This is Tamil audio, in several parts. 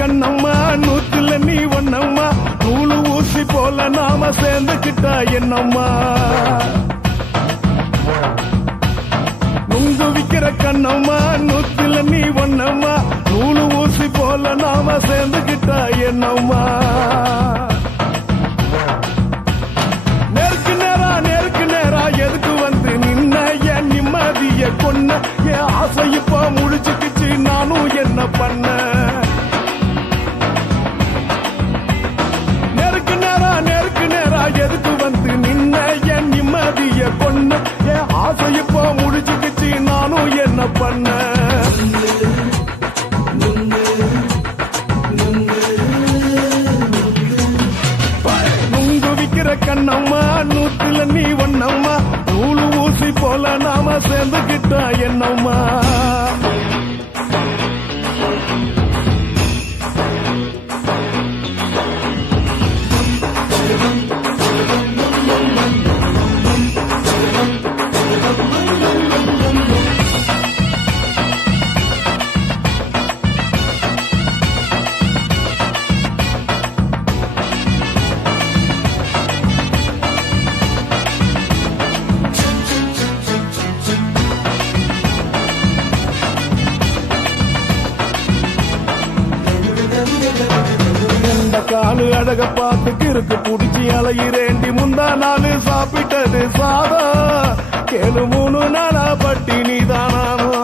கண்ணம்மா நூத்துல நீ ஒன்னம்மா நூலு ஊசி போல நாம சேர்ந்துக்கிட்டா என்னம்மா நுங்கு விக்கிற கண்ணம்மா நூத்துல நீ ஒன்னம்மா நூலு ஊசி போல நாம சேர்ந்துக்கிட்டா என்னம்மா நேருக்கு நேரா எதுக்கு வந்து நின்ன என் நிம்மதிய கொன்ன என் ஆசை இப்ப முடிச்சுக்கிச்சு நானும் என்ன பண்ண நேருக்கு நேரா எதுக்கு வந்து நின்ன என் நிம்மதிய கொன்ன என் ஆசை இப்ப முடிச்சுக்கிச்சு நானும் என்ன பண்ண நுங்கு விக்கிற கண்ணம்மா நூத்துல நீ ஒன்னம்மா நூலு ஊசி போல நாம சேர்ந்துக்கிட்டா என்னம்மா காலு அழக பார்த்து கிறுக்கு புடிச்சி அலையிறேண்டி முந்தா நாலு சாப்பிட்டது சாதா கேளு 3 நாளா பட்டினி தானாமா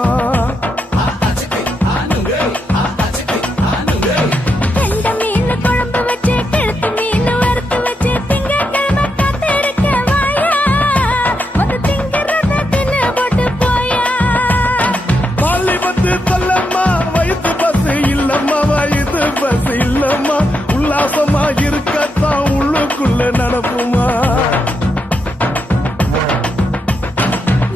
உல்லாசமா இருக்கத்தான் உள்ளுக்குள்ள நடப்புமா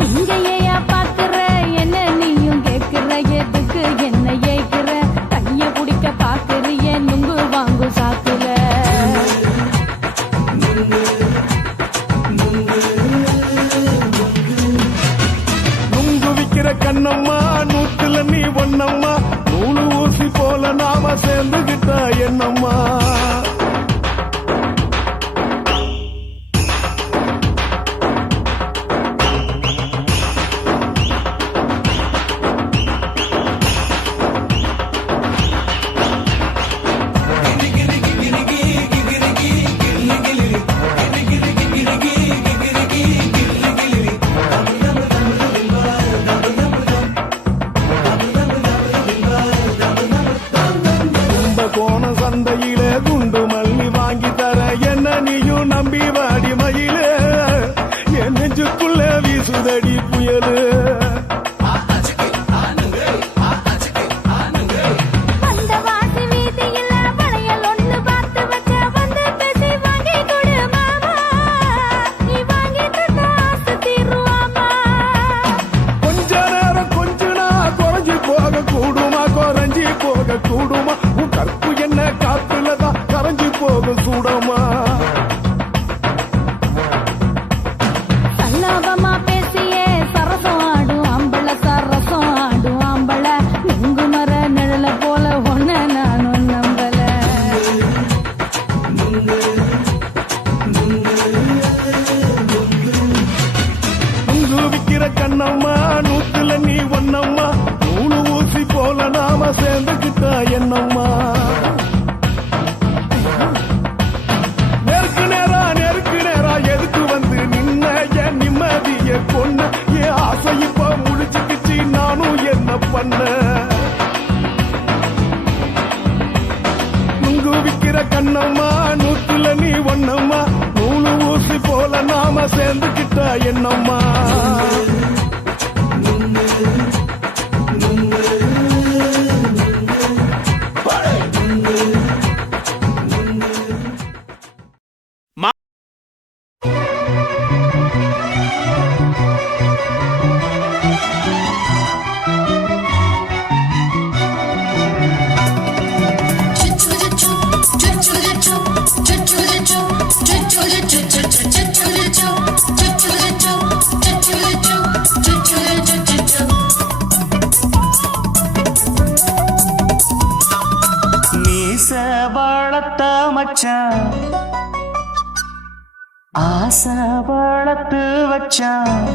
இங்கேயா பாக்குற என்ன நீயும் கேக்குற எதுக்கு என்ன ஏக்குற கைய குடிக்க பாக்குறிய நுங்கு வாங்கு சாக்குல நுங்கு விக்கிற கண்ணம்மா நூத்துல நீ ஒன்னம்மா நூலு ஊசி போல நாம சேர்ந்துகிட்டா என்னம்மா கோண சந்தையில குண்டு மல்லி வாங்கி தர என்ன நீயும் நம்பி வாடி மயில என் நெஞ்சுக்குள்ள வீசுதடி புயலு கொஞ்ச நேரம் கொஞ்சனா குறைஞ்சி போக கூடுமா குறைஞ்சி போக கூடுமா கற்பு என்ன காத்துலதான் கரைஞ்சி போக சூடமா சல்லாபமா பேசியே சரசம் ஆடும் ஆம்பள சரசம் ஆடும் ஆம்பள நுங்கு மர நிழல போல ஒன்ன நானும் நம்பல நுங்கு விக்கிற கண்ணம்மா நூத்துல நீ ஒன்னம்மா நூலு ஊசி போல நாம சேர்ந்துக்கிட்டா என்னம்மா நேருக்கு நேரா எதுக்கு வந்து நின்ன என் நிம்மதிய கொன்ன என் ஆசை இப்ப முடிச்சுக்கிச்சு நானும் என்ன பண்ண நுங்கு விக்கிற கண்ணம்மா நூத்துல நீ ஒன்னம்மா நூலு ஊசி போல நாம சேர்ந்துக்கிட்டா என்னம்மா Choo choo choo choo choo choo choo choo choo choo choo choo choo choo choo choo மச்சான் ஆசை வளர்த்து வச்சான்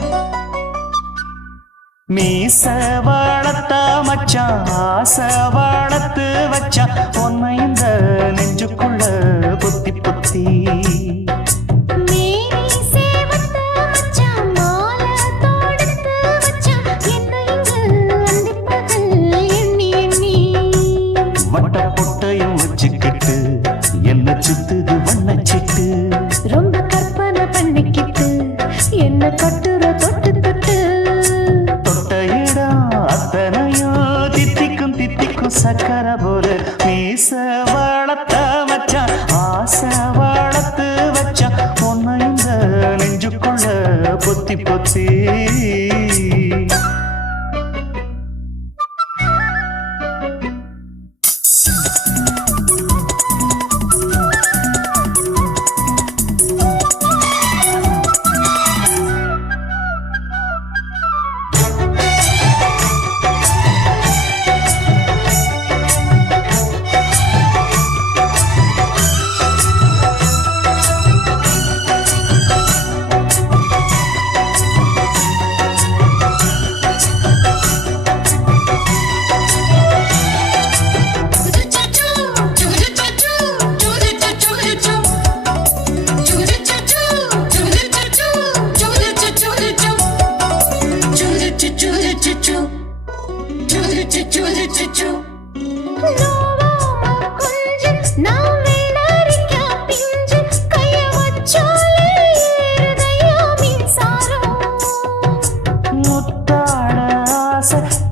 மீச வளர்த்த மச்சான் ஆசை வளர்த்து வச்சான் உன்னை இந்த நெஞ்சுக்குள்ள பொத்தி பொத்தி வட்ட பொட்டையும் வச்சுக்கிட்டு என்ன சுத்துது வண்ணச்சிட்டு ரொம்ப கற்பனை பண்ணிக்கிட்டு என்ன கட்டுற தொட்டு தொட்டு தொட்ட இடம் அத்தனையும் தித்திக்கும் தித்திக்கும் சக்கர போல மீச வளர்த்த மச்சான் ஆசை வளர்த்து வச்சான் பொண்ணு இந்த நெஞ்சுக்குள்ள பொத்தி பொத்தி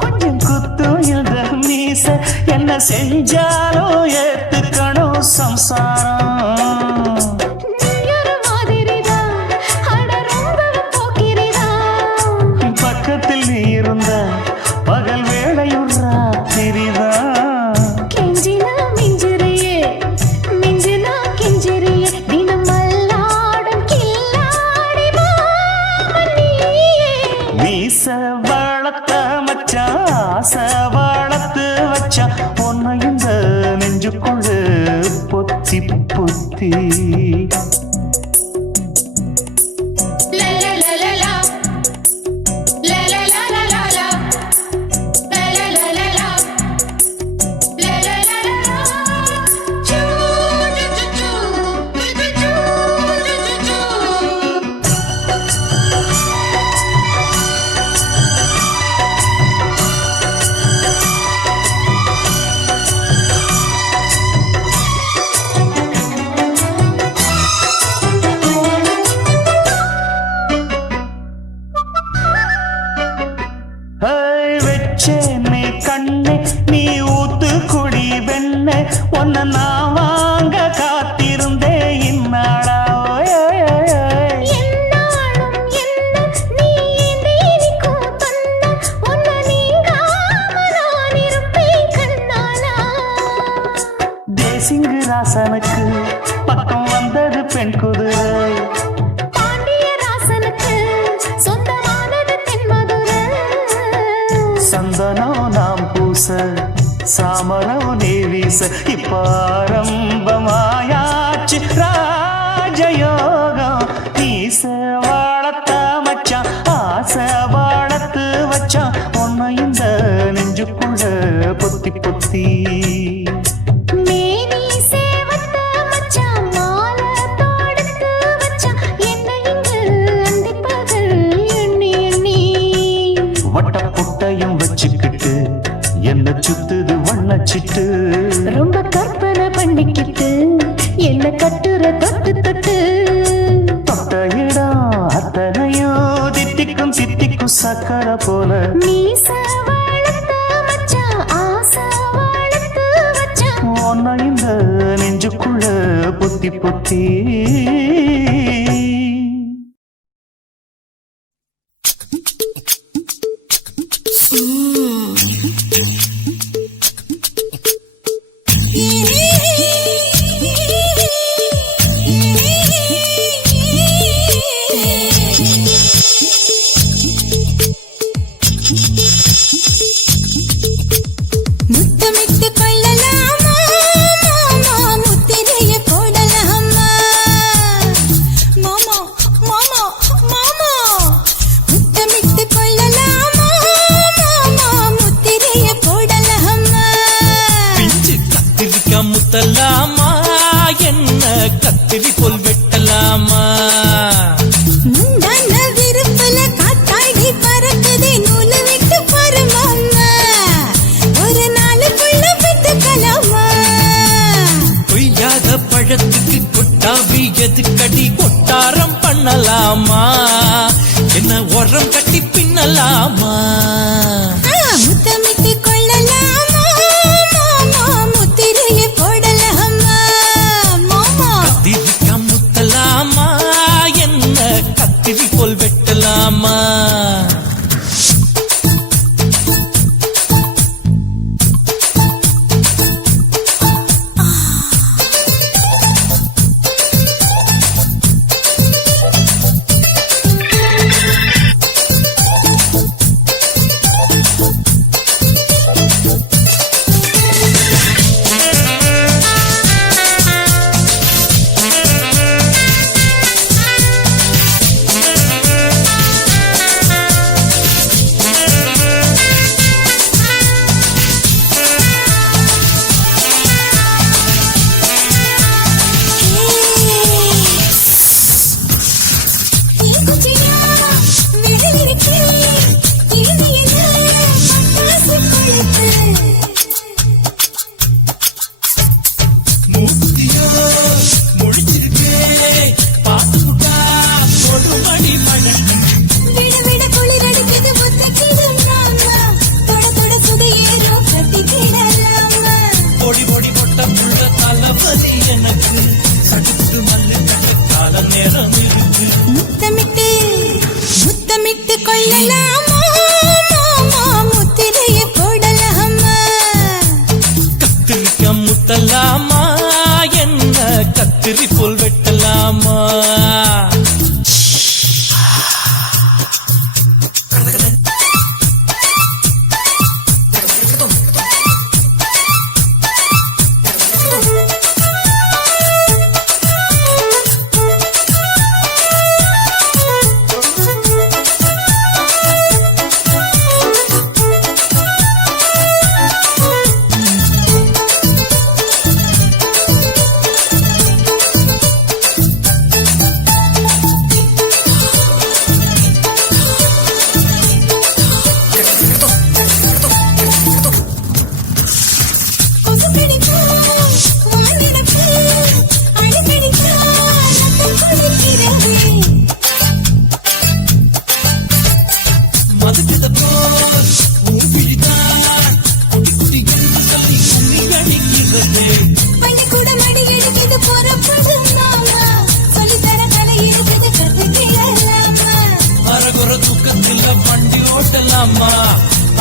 கொஞ்சம் குத்தும் இந்த மீச என்ன செஞ்சாலும் ஏத்துக்கணும் சம்சாரம் பக்கத்தில் நீ இருந்த பகல் வேளையும் ராத்திரிதான் மீச வளர்த்த மச்சான் ஆசை வளர்த்து வச்சான் உன்னை இந்த நெஞ்சுக்குள்ள பொத்தி பொத்தி வச்சேனே கண்ணே நீ ஊத்து குடி வெண்ணே உன்னை நான் வாங்க காத்திருந்தே இந்நாளா தேசிங்கு ராசனுக்கு பக்கம் வந்தது பெண் குதிரை சந்தனம் நாம் பூச சாமரம் நீ வீச இப்ப ஆரம்பமாயாச்சு ராஜயோகம் ஈச வாழத்த மச்சான் ஆசை வாழத்து வச்சான் உன்னை இந்த நெஞ்சுக்குள்ள பொத்தி பொத்தி வட்ட புட்டையும் வச்சுக்கிட்டு என்ன சுத்துது வண்ணச்சிட்டு ரொம்ப கற்பனை பண்ணிக்கிட்டு என்ன கட்டுற தொட்டு தொட்டு தொட்ட இடம் அத்தனையும் தித்திக்கும் தித்திக்கும் சக்கர போல மீச வளர்த்த மச்சான் ஆசை வளர்த்து வச்சான் உன்னை இந்த நெஞ்சுக்குள்ள பொத்தி பொத்தி முத்தமிட்டு கொள்ளலாமா முத்திரைய போட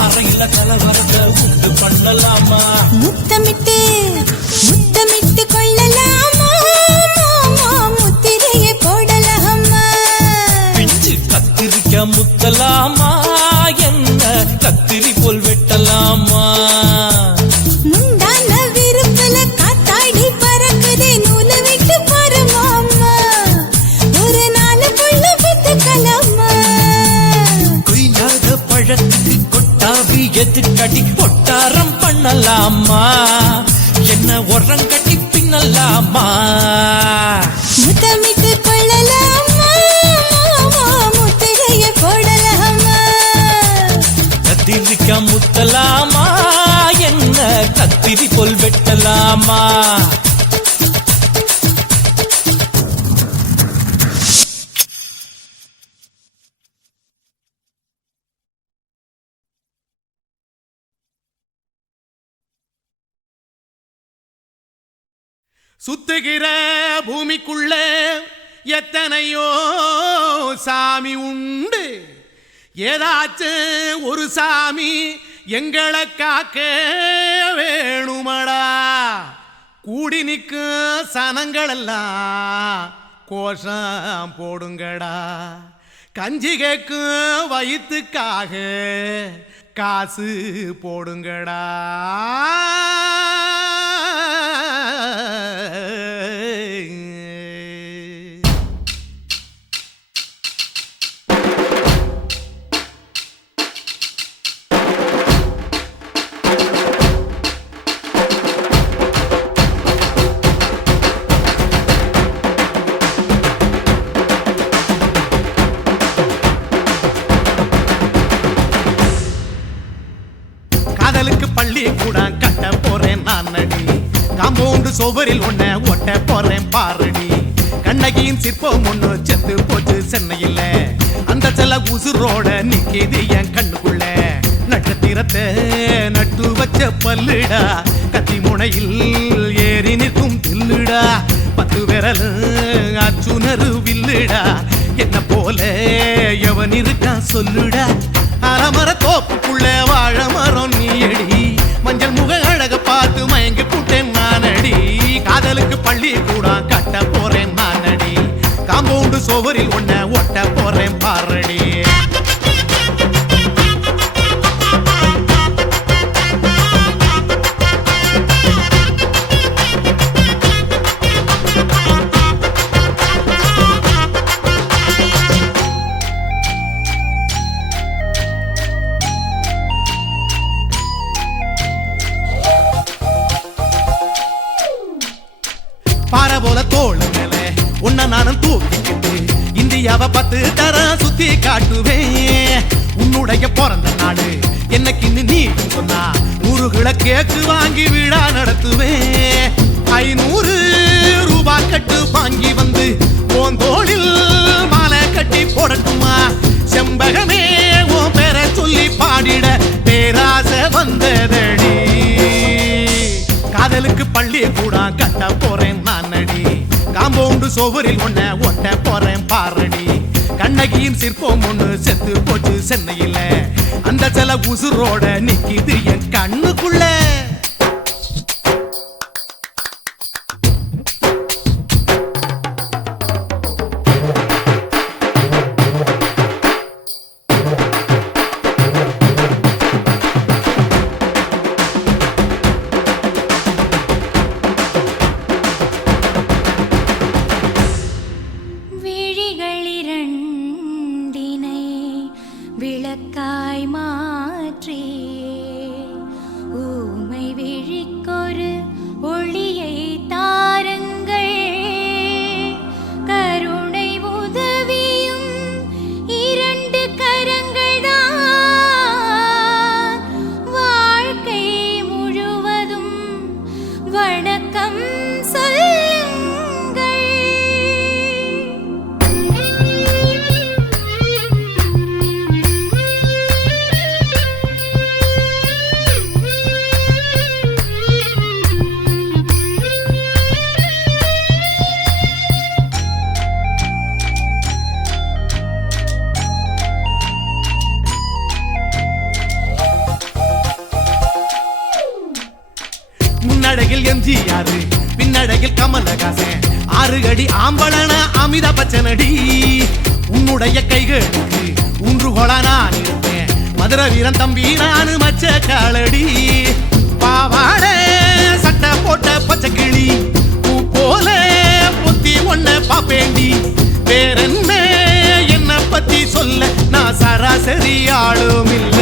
அறையில கலவரத்தை உண்டு பண்ணலாமா முத்தமிட்டு முத்தமிட்டு கொள்ளலாமா முத்திரையை போடலாமா பிஞ்சு கத்திரிக்க முத்தலாமா என்ன கத்திரி போல் வெட்டலாமா முந்தான விருப்பல காத்தாடி பறக்குதே நூலை விட்டு பரமாமா ஒரு நாள் புள்ள வித்துக்கலாமா கொய்யாத பழத்துக்கு கொட்டாவி எதுக்கடி ஒட்டாரம் பண்ணலாமா என்ன உரம் கட்டி பின்னலாமா முத்தமிட்டு கொள்ளலாமா முத்திரையை போடலாமா கத்திரிக்க முத்தலாமா என்ன கத்திரி போல் வெட்டலாமா சுத்துகிற பூமிக்குள்ள எத்தனையோ சாமி உண்டு ஏதாச்சும் ஒரு சாமி எங்களை காக்க வேணுமடா கூடி நிற்கும் சனங்களெல்லாம் கோஷம் போடுங்கடா கஞ்சி கேக்கும் வயிற்றுக்காக காசு போடுங்கடா காதலுக்கு பள்ளி கூட கட்ட போறேன் நான் நடி காம்பவுண்டு சுவரில் ஒன்ன ஒட்ட போறேன் பாரடி கண்ணகியின் சிற்பம் ஒண்ணு செத்து போச்சு சென்னையில அந்த செல்ல உசுரோட நிக்கிது என் கண்ணுக்குள்ள நட்சத்திரத்தை நட்டு வச்ச பல்லுடா கத்தி முனையில் ஏறி நிற்கும் தில்லுடா 10 விரல் அச்சுணரு வில்லுடா என்ன போல எவன் இருக்கா சொல்லுடா அலமர தோப்புக்குள்ள வாழ மரம் நீயடி மஞ்சள் முக அழக பார்த்து மயங்கி புட்டேன் நானடி காதலுக்கு பள்ளி கூட கட்ட போறேன் நானடி காம்பவுண்டு சுவரில் ஒன்ன ஒட்ட போறேன் பாரடி பாறை போல தோளு மேல உன்ன நானும் தூக்கிக்கிட்டு இந்தியாவை 10 தரம் சுத்தி காட்டுவேன் உன்னுடைய பிறந்த நாடு என்னைக்குன்னு நீ சொன்னா 100 கேக்கு வாங்கி விழா நடத்துவேன் 500 ரூபாய் கட்டு வாங்கி வந்து உன் தோளில் மாலை கட்டி போடட்டுமா செம்பகமே உன் பேரை சொல்லி பாடிட பேராசை வந்ததடி காதலுக்கு பள்ளி கூட கட்ட போறேன் நானடி காம்பவுண்டு சுவரில் ஒன்ன ஒட்ட போறேன் பாரடி கண்ணகியின் சிற்பம் ஒண்ணு செத்து போச்சு சென்னையில அந்த சில உசுரோட நிக்கிது என் கண்ணுக்குள்ள விழிகளிரண்டினை விளக்காய் மாற்றி ஊமை விழிக்கொரு ஒளியை தாருங்கள் கருணை உதவியும் 2 கரங்கள்தான் வாழ்க்கை முழுவதும் வணக்கம் சொல்லுங்கள் முன்னழகில் எம்ஜிஆர் பின்னழகில் கமலஹாசன் 6 அடி ஆம்பளன அமிதாப் பச்சனடி உன்னுடைய கைகளுக்கு ஊன்றுகோலா நான் இருப்பேன் மதுரை வீரன் தம்பி நானு மச்ச காலடி பாவாட சட்டை போட்ட பச்சை கிளி பூ போல பொத்தி ஒன்ன பாப்பேண்டி வேறென்ன என்ன பத்தி சொல்ல நான் சராசரி ஆளும் இல்ல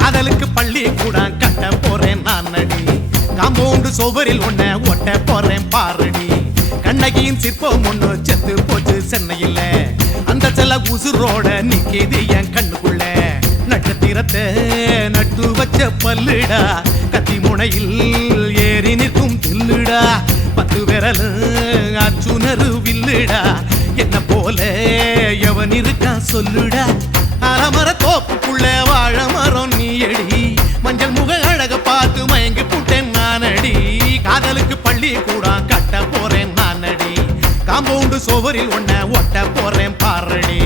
காதலுக்கு பள்ளி கூட கட்ட போறேன் நான் நடி காம்பவுண்டு சோவரில் ஒன்ன ஒட்ட போறேன் பாரடி கண்ணகியின் சிற்பம் ஒண்ணு செத்து போச்சு சென்னையில் அந்த செல்ல உசுரோட நிக்கிது என் கண்ணுக்குள்ள நட்சத்திரத்தை நட்டு வச்ச பல்லுடா கத்தி முனையில் ஏறி நிற்கும் தில்லுடா 10 விரல் அச்சுணரு வில்லுடா என்ன போல எவன் இருக்கா சொல்லுடா அலமர தோப்புக்குள்ள வாழ மரம் நீ அடி மஞ்சள் முக அழக பார்த்து மயங்கி புட்டேன் நானடி காதலுக்கு பள்ளி கூட கட்ட போறேன் நானடி காம்பவுண்டு சோவரில் ஒன்ன ஒட்ட போறேன் பாரடி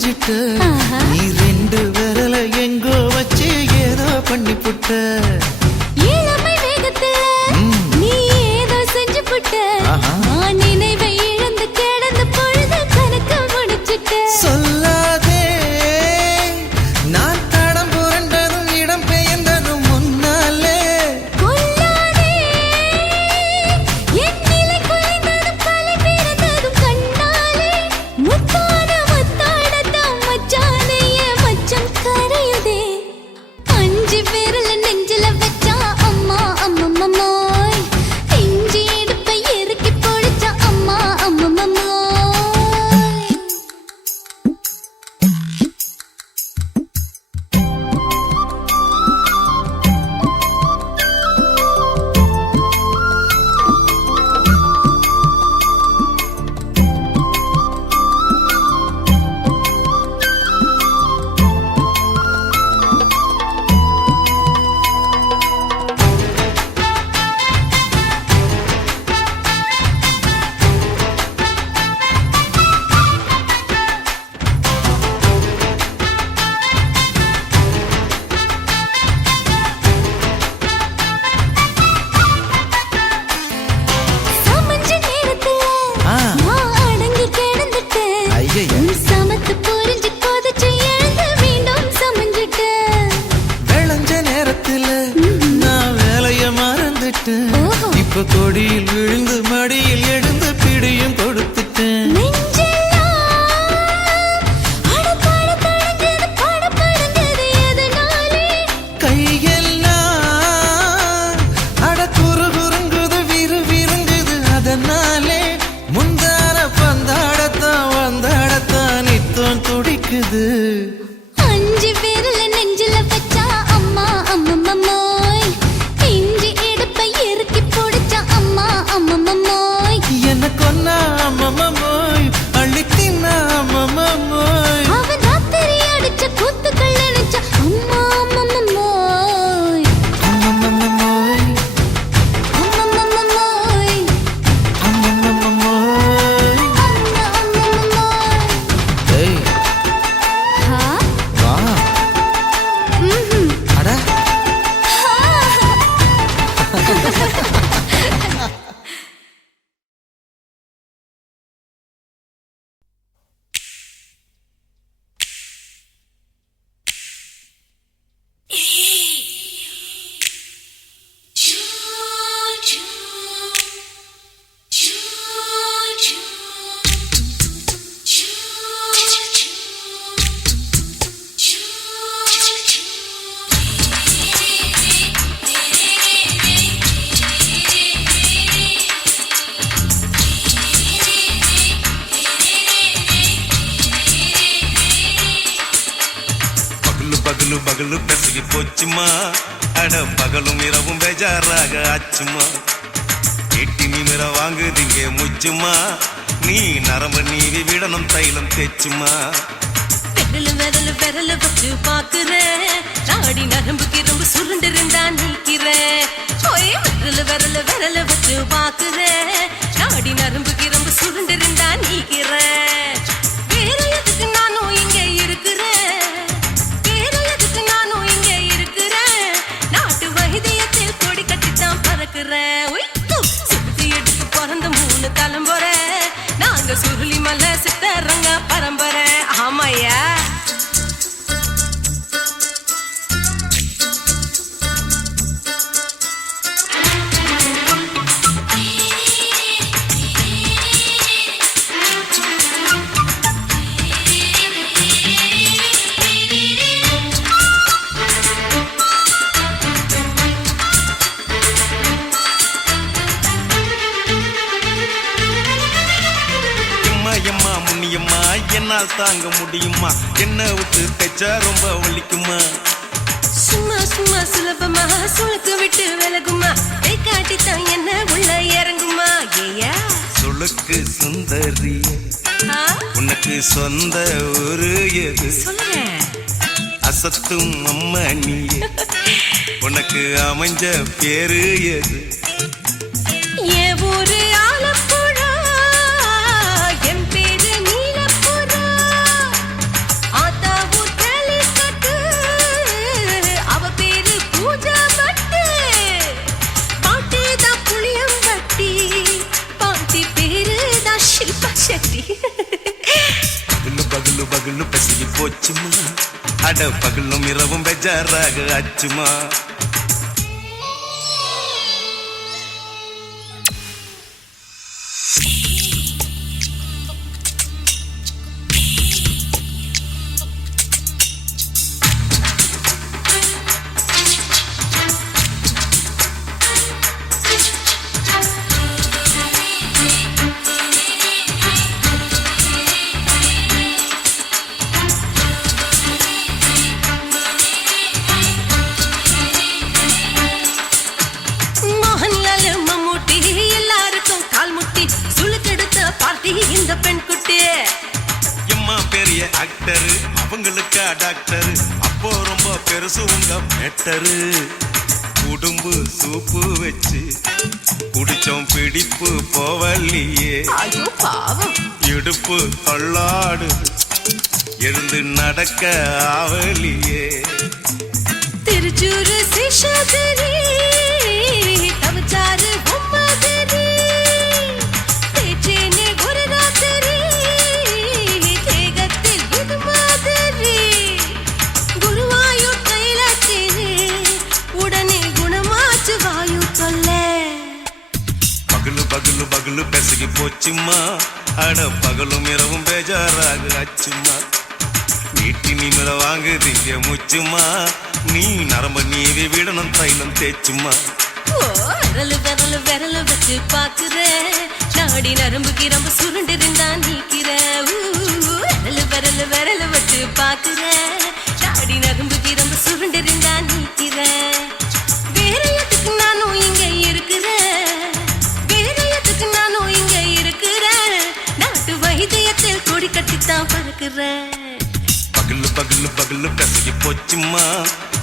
புரிஞ்சிட்ட நீ ரெண்டு விரல எங்கோ வச்சு ஏதோ பண்ணி புட்ட இளமை வேகத்துல நீ ஏதோ செஞ்சு புட்ட நான் நினைவை இழந்து கிடந்த பொழுது கணக்கு முடிச்சிட்ட சொல்லாதே நான் தடம் புரண்டதும் இடம் பெயர்ந்ததும் முன்னாலே கொல்லாதே என் நிலை குலைந்ததும் கலை பிறந்ததும் கண்ணாலே முத்தான முத்தாடத்தான் மச்சானைய மச்சம் கரையுதே அஞ்சு விரல நெஞ்சில வச்சா அம்மா அம்மம்மோய் இஞ்சி இடுப்பை இறுக்கி பொடிச்சா அம்மா அம்மம்மோய் சமஞ்ச நேரத்துல நான் அடங்கி கிடந்துட்டேன் ஐயையே. உன் சமத்து புரிஞ்சு கொதிச்சு எழுந்து மீண்டும் சமஞ்சிட்டேன் விளைஞ்ச நேரத்துல நான் வேலைய மறந்துட்டேன் ஓஹோ. இப்ப கொடியில் விழுந்து மடியில் எழுந்து பிடியும் கொடுத்துட்டேன் நெஞ்செல்லாம் அடபட தடங்குது படபடங்குது எதனாலே கையெல்லாம் அட குறுகுறுங்குது விறுவிறுங்குது அதனாலே முந்தான பந்தாடத்தான் வந்தாடத்தான் நித்தம் துடிக்குது அஞ்சு விரல நெஞ்சில வச்சா அம்மா அம்மம்மோய் இஞ்சி இடுப்பை இறுக்கி பொடிச்சா அம்மா அம்மம்மோய் என்ன கொன்னா அம்மம்மோய் அள்ளி தின்னா அம்மம்மோய் அவன் ராத்திரி அடிச்ச கூத்துக்கள் நினைச்ச அம்மா அம்மம்மோய் அம்மம்மோய் அம்மம்மோய் அம்மம்மோய் அம்மா அம்மம்மோய் ஏய் ஹா வா ம்ஹும் அட பகலு பகலு பெசகி போச்சுமா அட பகலும் இரவும் பேஜாராக ஆச்சுமா எட்டி நிமிர வாங்குதிங்க முச்சுமா நீ நரம்பு நீவி விடணும் தைலம் தேச்சுமா விரல விரல வச்சு பாக்குறேன் ராடி நரம்பு கிரம்பு சுருண்டு இருந்தா நிற்கிறேன் விரல வச்சு பாக்குறேன் ராடி நரம்பு கிரம்பு சுருண்டு இருந்தா நிற்கிறேன் வேற எதுக்கு நானும் இங்க இருக்கிறேன் வேற எதுக்கு நானும் இங்க இருக்கிறேன் நாட்டு வைத்தியத்தில் கொடி கட்டித்தான் பறக்கிறேன் சுத்தி எடுத்து பிறந்த 3 தலைமுறை நாங்க சுருளி மலை சித்தரங்க பரம்பரை ஆமாயா எம்மா முன்னியம்மா என்னால் தாங்க முடியுமா என்ன விட்டு தைச்சா ரொம்ப வலிக்குமா சும்மா சும்மா சுலபமா சுளுக்கு விட்டு விலகுமா கை காட்டித்தான் என்ன உள்ள இறங்குமா ஏயா சுளுக்கு சுந்தரி உனக்கு சொந்த ஊரு எது சொல்றேன் அசத்தும் அம்மா நீ உனக்கு அமைஞ்ச பேரு எது ஏ ஊரு ஆலப்புழா என் பேரு நீலப்புறா பகலு பசிக்கு போச்சுமா அட பகலும் இரவும் பெஜாராக ஆச்சுமா இந்த பெண் குட்டி எம்மா பெரிய ஆக்டர் அவங்களுக்கா டாக்டர் அப்போ ரொம்ப பெருசு உங்க மேட்டரு குடும்பு சூப்பு வச்சு குடிச்சோம் பிடிப்பு போவல்லையே ஐயோ பாவம் இடுப்பு தள்ளாடு எழுந்து நடக்க ஆவலியே திருச்சூரு சிஷாதிரி தவச்சாரு பொம்மதிரி தேச்சேனே ஒரு ராத்திரி தேகத்தில் இது மாதிரி குருவாயூர் தைலத்திரி உடனே குணமாச்சு வாயு சொல்ல பகலு பகலு பகலு பெசகி போச்சுமா அட பகலும் இரவும் பேஜாராக ஆச்சுமா நீட்டி நிமிர வாங்குதீங்க முச்சுமா நீ நரம்ப நீவி விடணும் தைலம் தேச்சுமா விரலு விரலு விரலு வச்சு பாக்குற நாடி நரம்பு கிரம்பு சுருண்டு இருந்தா நீக்கிற விரலு விரலு விரலு வச்சு பாக்குற நாடி நரம்பு கிரம்பு சுருண்டு இருந்தா நீக்கிற வேற எதுக்கு நானும் இங்க இருக்கிறேன் வேற எதுக்கு நானும் இங்க இருக்கிறேன் நாட்டு வைத்தியத்தில் கொடி கட்டித்தான் பறக்கிறேன் பகலு பகலு பகலு பெசகி போச்சுமா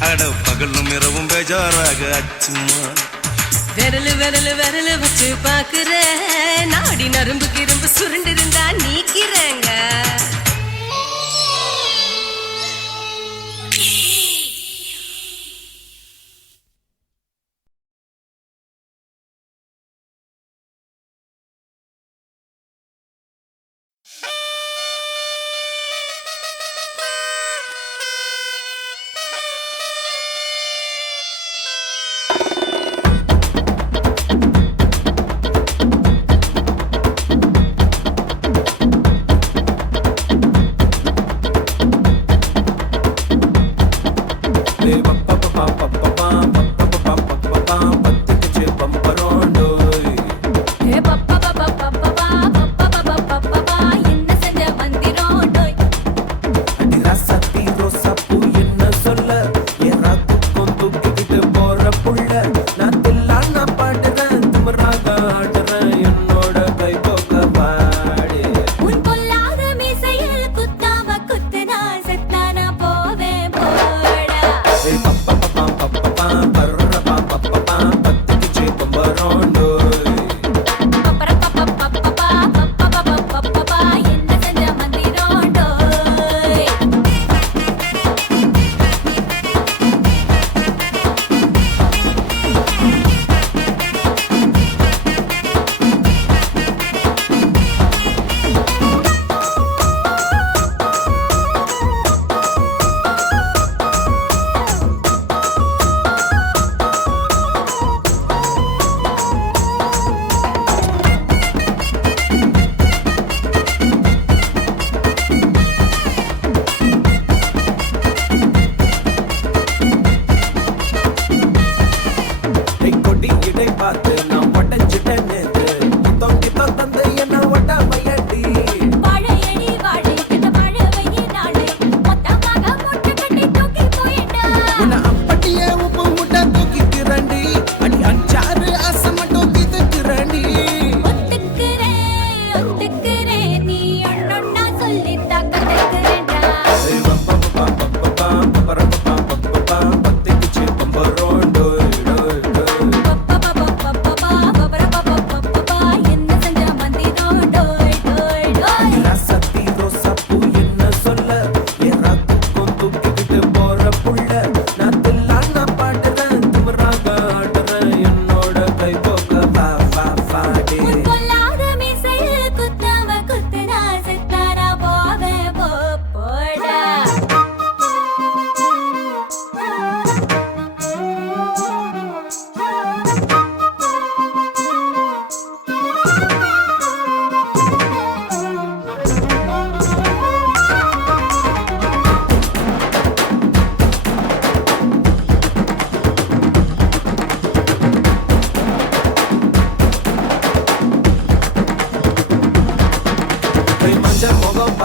அட பகலும் இரவும் பேஜாராக ஆச்சுமா விரலு விரலு விரலு வச்சு பாக்குற நாடி நரம்பு கிரம்பு சுருண்டு இருந்தா நீக்கிறேங்க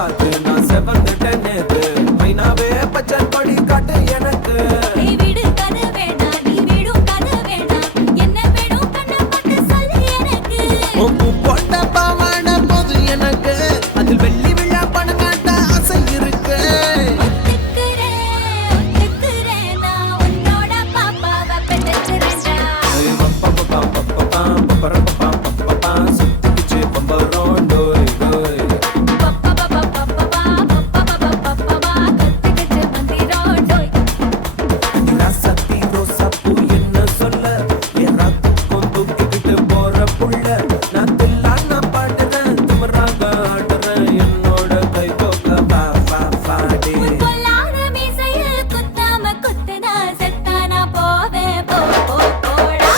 பார்த்து நான் செவந்துட்டேன் நேத்து மைனாவே பச்சை கொடி காட்டு எனக்கு நீ விடு கதை வேண்டாம் நீ விடும் கதை வேண்டாம் என்ன வேணும் கண்ணை பார்த்து சொல்லு எனக்கு உப்பு போட்ட பாவாட போது எனக்கு அதில் வெள்ளி விழா பணம் காட்ட ஆசை இருக்கு ஒத்துக்கிறேன் நான் உன்னோட பாப்பாவை பெற்றுக்கிறேன்டா சுத்திக்கிச்சு பம்பரம் டோய் டோய் ராசத்தி ரோசாப்பூ என்ன சொல்ல என் ராத்துக்கும் தூக்கிக்கிட்டு போற புள்ள நான் தில்லான பாடுறேன் திமிராக ஆடுறேன் என்னோட கை தோக்க வா வா வாடி பொல்லாத மீசையில் குத்தாம குத்துனா செத்தானா போவேன் போடா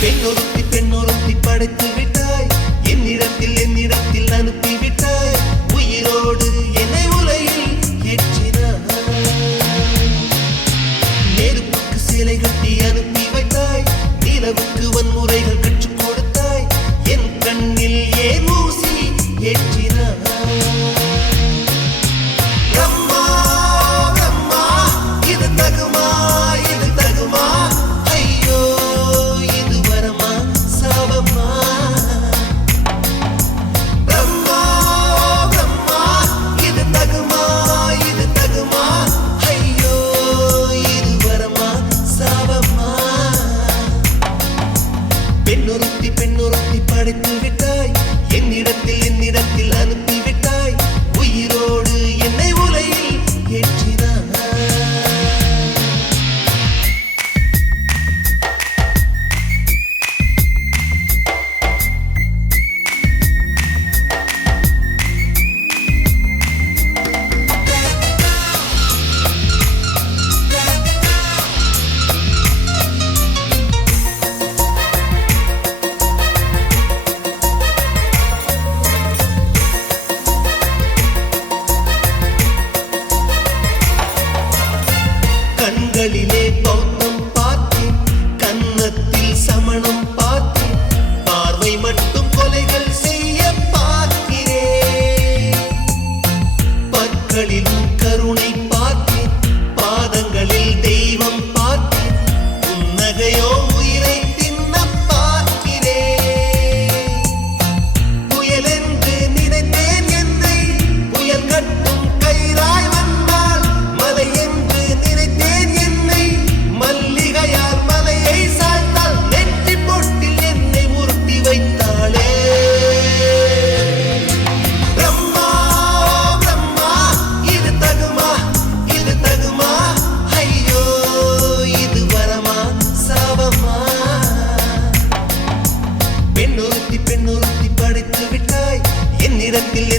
பெண்ணொருத்தி படைத்து விட்டாய் என்னிடத்தில் அனுப்பி விட்டாய் உயிரோடு என்னை உலையில் ஏற்றினாய் நெருப்புக்கு சிலை கட்டி அனுப்பி வைத்தாய் நிலவுக்கு வன்முறைகள் கற்றுக் கொடுத்தாய் என் கண்ணில் ஏன் ஊசி ஏற்றினாய் அம்மா அம்மா இது தகுமா ஐயோ இது வரமா சாபமா பிரம்மா பிரம்மா இது தகுமா ஐயோ இது வரமா சாபமா பெண்ணொருத்தி படைத்து விட்டாய் என்னிடத்தில் அனுப்பி விட்டாய் உயிரோடு என்னை உலையில் ஏற்றினாய் கண்களிலே பௌத்தம் பார்த்தேன் கன்னத்தில் சமணம் பார்த்தேன் பார்வை மட்டும் கொலைகள் செய்ய பார்க்கிறேன் பற்களிலும் கருணை பார்த்தேன் பாதங்களில் தெய்வம் பார்த்தேன் புன்னகையோ உயிரை தின்ன பார்க்கிறேன் புயல் என்று நினைத்தேன் என்னை புயல் கட்டும் கயிறாய் வந்தால் மலை என்று நினைத்தேன் என்னை மல்லிகையால் மலையை சாய்த்தால் நெற்றி பொட்டில் என்னை உருட்டி வைத்தாளே பிரம்மா பிரம்மா இது தகுமா ஐயோ இது வரமா சாபமா பெண்ணொருத்தி படைத்து விட்டாய் என்னிடத்தில்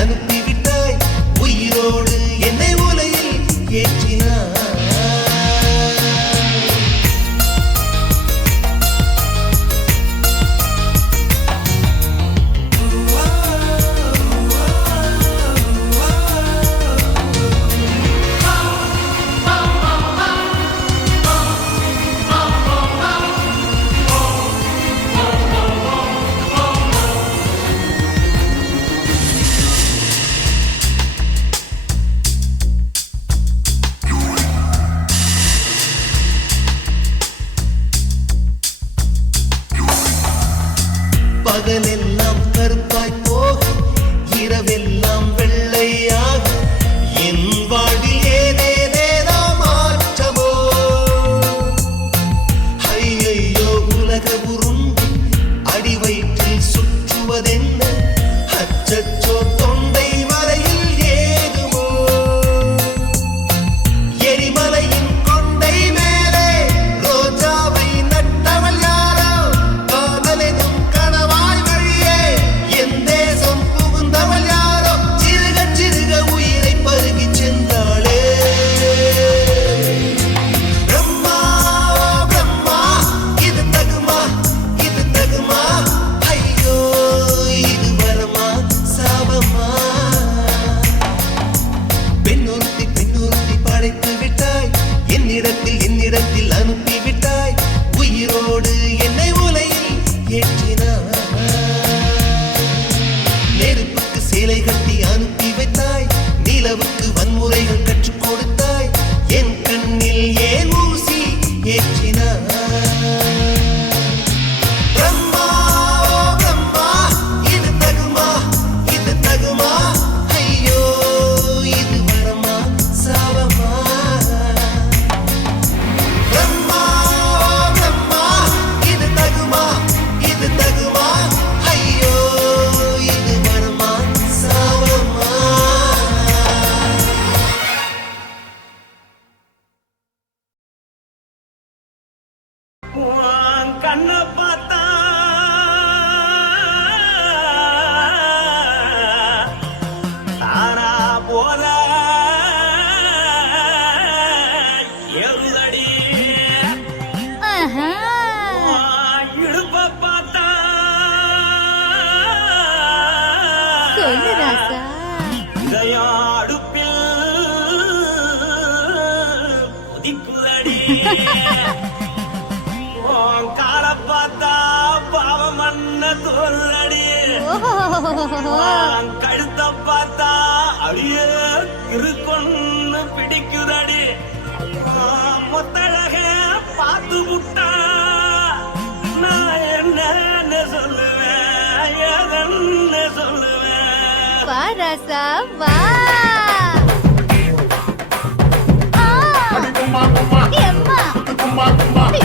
அனுப்பி விட்டாய் உயிரோடு என்னை உலையில் ஏற்றினாய் பகலெல்லாம் கருப்பாய் போக இரவெல்லாம் வெள்ளையாக என் வாழ்வில் ஏதேதேதோ மாற்றமோ ஐயையோ உலக உருண்டு அடிவயிற்றில் சுற்றுவதென்ன அச்சச்சோ தொண்டை வரையில் அடி உன் கால பார்த்தா பாவம் மண்ண தோல்லடி கழுத்த பார்த்தா அடியே இருக்குன்னு பிடிக்குதடி மொத்தழக பார்த்து விட்டா நான் என்ன சொல்லுவேன் எதன்னு சொல்லுவேன் வா ராசா வா எம்மா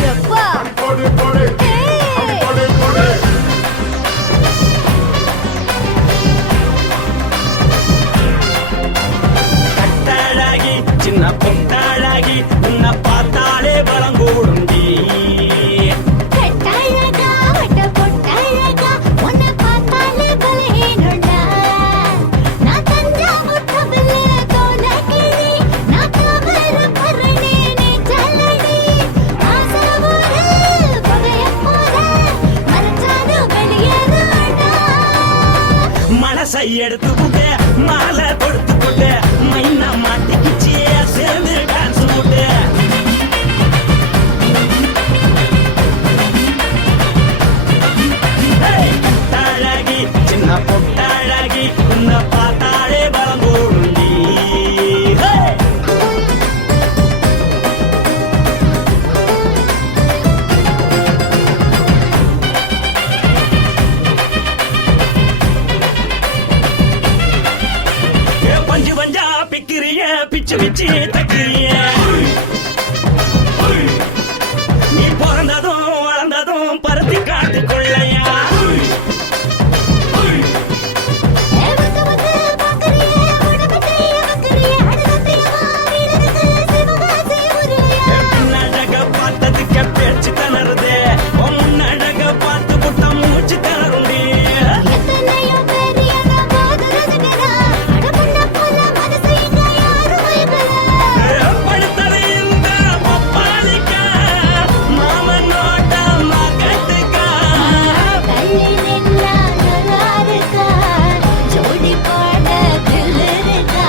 எப்பா கட்டாழாகி சின்ன பொட்டாழாகி உன்னை பார்த்தாலே பலம் கூடுண்டி கட்டழகா வட்ட பொட்டழகா உன்னை பார்த்தாலே பலஹீனண்டா நான் தஞ்சாவூர் கபலே தோலகிரி நான் கவர பரணி நீ ஜல்லடி ஆசவூரு பகைய போல மரச்சாலும் வெளியேறாடா மனசை எடுத்து புட்டு மாலை கொடுத்து புட்டு மைனா மாட்டிக்கிச்சு சேர்ந்து டான்ஸ் போட்டு கட்டாழகி சின்ன பொட்டாழகி உன்னை பார்த்தாலே பலம் கூடுண்டி பஞ்சு பஞ்சா பிக்கிறிய பிச்சு பிச்சு தக்கிறிய நீ பிறந்ததும் வளர்ந்ததும் பருத்தி காட்டு கொள்ளையா வந்து வந்து பாக்கறியே உடம்பத்தைய வக்கறியே அடகத்தைய வீரருக்கு சிவகாசி முருகையா பின்னழக பார்த்ததுக்கு பேச்சு தளருது முன்னழக பார்த்து புட்டம் மூச்சு தளருண்டி எத்தனையோ பேர் என்ன போது ரசிகரா அடபுண்ண போல மனசை இங்க யாரும் வைக்கல படுத்தது இந்த பப்பாளிக்கா மாமன் நோட்ட மகட்டுக்கா தள்ளி நின்னா நல்லாருக்கா ஜோடி பாட தில்லிருக்கா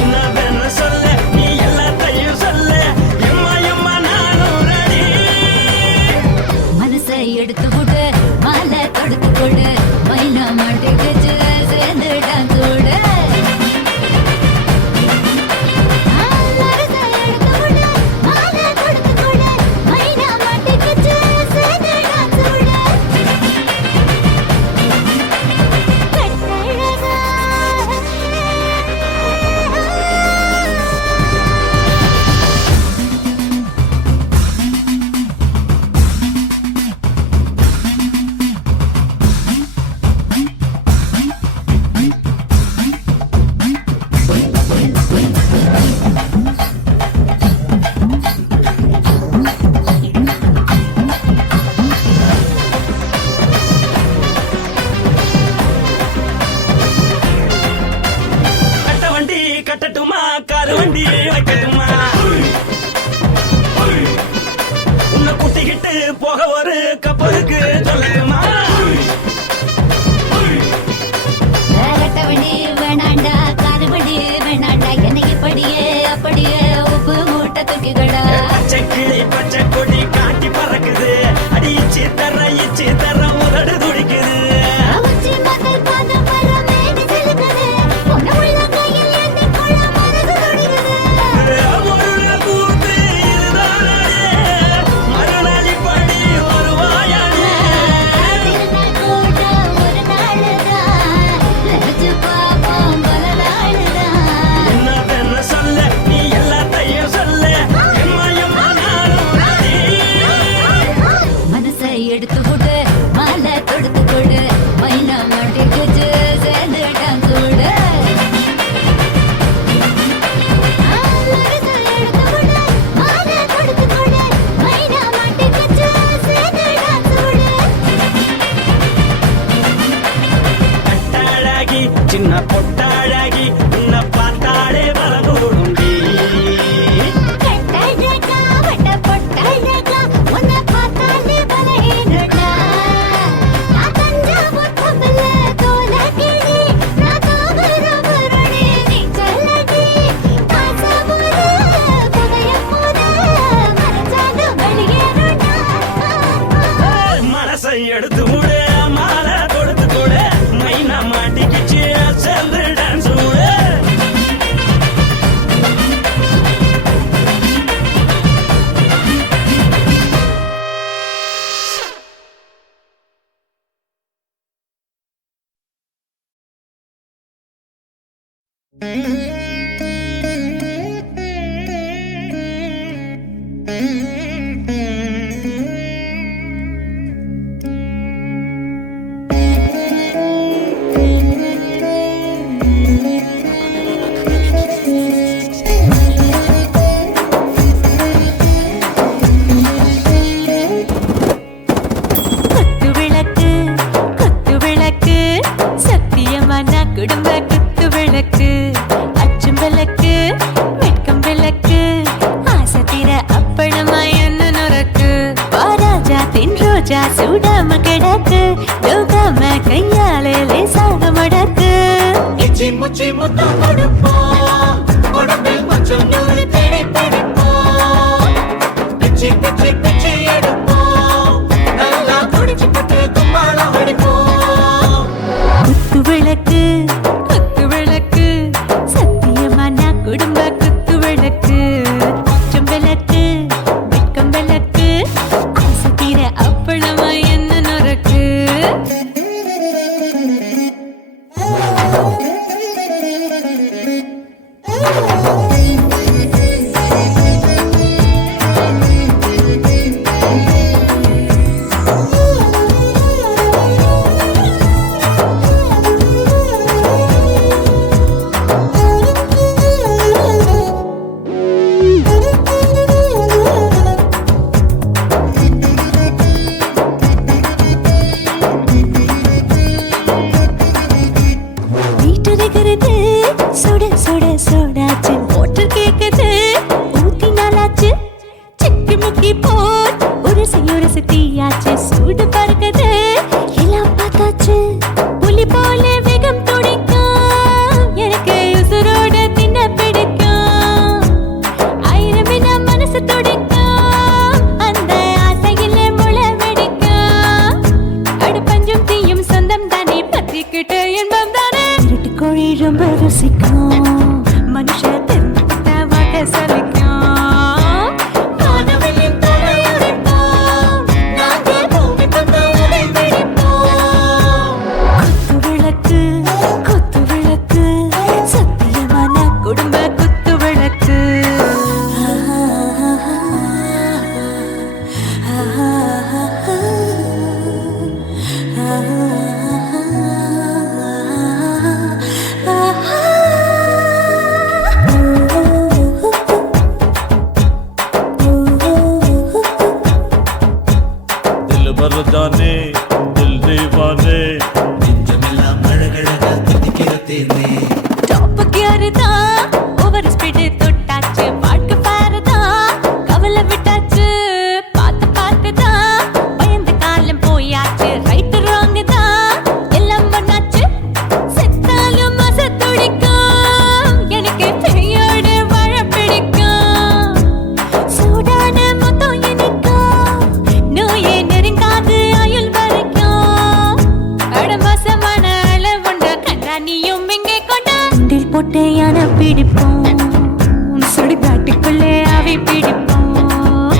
என்னவென்னு சொல்ல நீ எல்லாத்தையும் சொல்ல எம்மா எம்மா நானும் ரெடி மனசை எடுத்து விடு மாலை தொடுத்து கொடு மைனா மாட்டுக்கு சேர்ந்து டான்ஸ் விடு மனசை எடுத்து விடு மாலை தொடுத்து கொடு மைனா மாட்டுக்கு சேர்ந்து டான்ஸ் விடு கட்டழகா கட்ட வண்டி கட்டட்டுமா காரு வண்டி வைக்கட்டுமா உன்னை குட்டிக்கிட்டு போக ஒரு கப்பலுக்கு சொல்லட்டுமா வேகட்டவடி வேணாண்டா காதுபடி வேணாண்டா என்னைக்கு படியே அப்படியே உப்பு மூட்டை தூக்கிக்கடா பச்சை கிளி பச்சை கொடி காட்டி பறக்குது அடி இச்சி தர உதடு துடிக்குது உச்சி மதல் பாதம் வர மேனி செலுக்குது பொண்ணு உள்ள கையில் ஏந்தி கொள்ள மனசு துடிக்குது மறுநாள் பூத்து இதுதானே மறுநாளி படி சூடாம கிடக்கு யோகாம கையாலே லேசாக மடக்கு இச்சி முச்சி முத்தம் கொடுப்போம் உடம்பில் கொஞ்சம் நூறு தேடி பிடிப்போம் பிச்சி பிச்சி பிச்சி எடுப்போம் நல்லா குடிச்சு பட்டு கும்மாளம் அடிப்போம் குத்து விளக்கு சத்தியமா நான் குடும்ப குத்து விளக்கு அச்சம் விளக்கு வெட்கம் விளக்கு ஆசை தீர அப்பளமா என்ன நொறுக்கு சுட சுட சோடாச்சு மோட்டர் கேக்குது ஊத்தி நாளாச்சு சிக்கி முக்கி போட் உரசி தீயாச்சு சூடு பறக்குது எல்லாம் பார்த்தாச்சு புலி போல வேகம் துடிக்கும் எனக்கு உசுரோட தின்ன பிடிக்கும் ஆயிரம் மனசு துடிக்கும் அந்த ஆசையில முளை வெடிக்கும் அடு பஞ்சும் தீயும் சொந்தம் தானே பத்திக்கிட்டு இன்பம் தானே இருட்டு கோழி ரொம்ப ருசிக்கும் மனுஷ தெரிஞ்சுக்கிட்ட வாட்ட சலிக்கும் காணவெளியின் தலையுடைப்போம் நாங்கள் பூமி தந்த உடை வெடிப்போம் குத்து விளக்கு சத்தியமான குடும்ப குத்து விளக்கு दिल भर जाने दिल दीवाने நெஞ்சமெல்லாம் அழகழகா தித்திக்கிறதேனே டாப் கியர் தான் ஓவர் ஸ்பீடு தொட்டாச்சு வாழ்க்கை பாரு தான் கவலை விட்டாச்சு பார்த்து தான் பயந்து காலம் போயாச்சு ரைட் ராங் தான் எல்லாம் பண்ணாச்சு செத்தாலும் மச துடிக்கும் எனக்கு பெரியோட வாழ பிடிக்கும் சூடான மொத்தம் இனிக்கும் நோயே நெருங்காது ஆயுள் வரைக்கும் அடமோசமான அளவுண்ட கண்டா நீயும் இங்கே கொண்டா உண்டில் போட்டு யானை பிடிப்போம் சுடுகாட்டுக்குள்ளே அவை பிடிப்போம்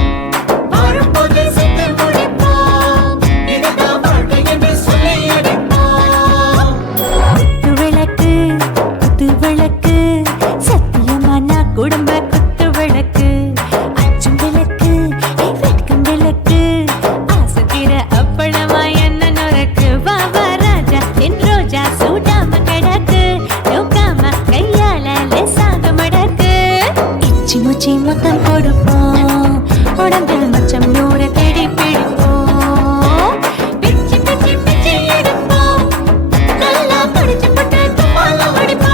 வாழும்போது செத்து முடிப்போம் இதுதான் வாழ்க்கை என்று சொல்லி அடிப்போம் குத்து விளக்கு சத்தியமான குடும்ப குத்து விளக்கு அச்சும் விளக்கு வெட்கம் விளக்கு ஆசை தீர அப்பளமா என்ன நொறுக்கு வா வா ராஜா என் ரோஜா சூடாம கிடக்கு நோக்காம கையால லேசாக மடக்கு இச்சி முச்சி மொத்தம் கொடுப்போம் உடம்பில் மச்சம் நூறு தேடி பிடிப்போம் பிச்சி பிச்சி பிச்சி எடுப்போம் நல்லா படிச்சு போட்டு தும்பாலம் அடிப்போம்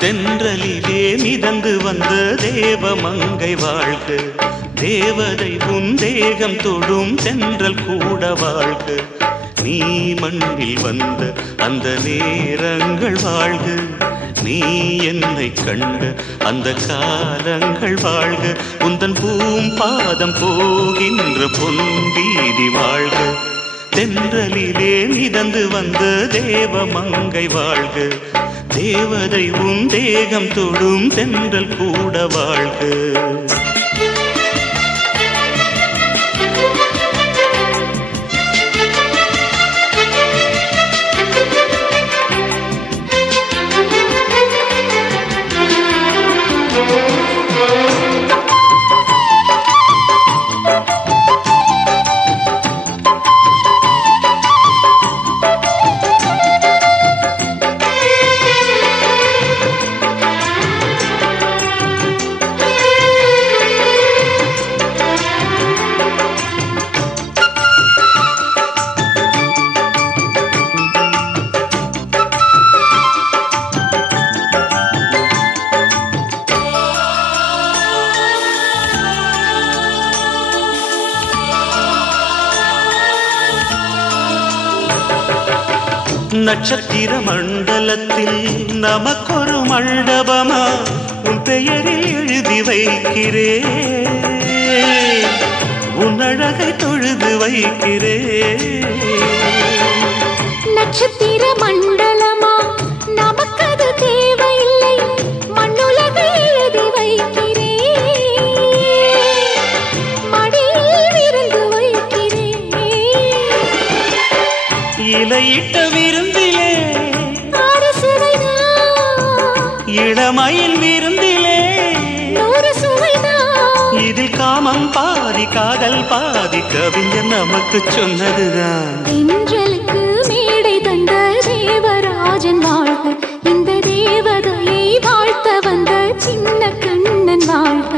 தென்றலிலே மிதந்து வந்த தேவமங்கை வாழ்க, தேவதை உன் தேகம் தொடும் தென்றல் கூட வாழ்க. நீ மண்ணில் வந்த அந்த நேரங்கள் வாழ்க, நீ என்னை கண்ட அந்த காலங்கள் வாழ்க. உந்தன் பூம்பாதம் போகின்ற பொன்வீதி வாழ்க. தென்றலிலே மிதந்து வந்த தேவமங்கை வாழ்க, தேவதை உன் தேகம் தொடும் தென்றல் கூட வாழ்க. நட்சத்திர மண்டலத்தில் நமக்கொரு மண்டபமா உன் பெயரில் எழுதி வைக்கிறே, உன் அழகை தொழுது வைக்கிறே. நட்சத்திர மண்டலமா நமக்கது தேவையில்லை, மண்ணுலகை எழுதி வைக்கிறே, மடியில் விருந்து வைக்கிறே. இலையிட்ட விருந்திலே ஆறு சுவைதா, இளமையில் விருந்திலே நூறு சுவைதா. இதில் காமம் பாதி காதல் பாதி கவிஞர் நமக்கு சொன்னதுதான். தென்றலுக்கு மேடை தந்த தேவராஜன் வாழ்க, இந்த தேவதையை வாழ்த்த வந்த சின்ன கண்ணன் வாழ்க.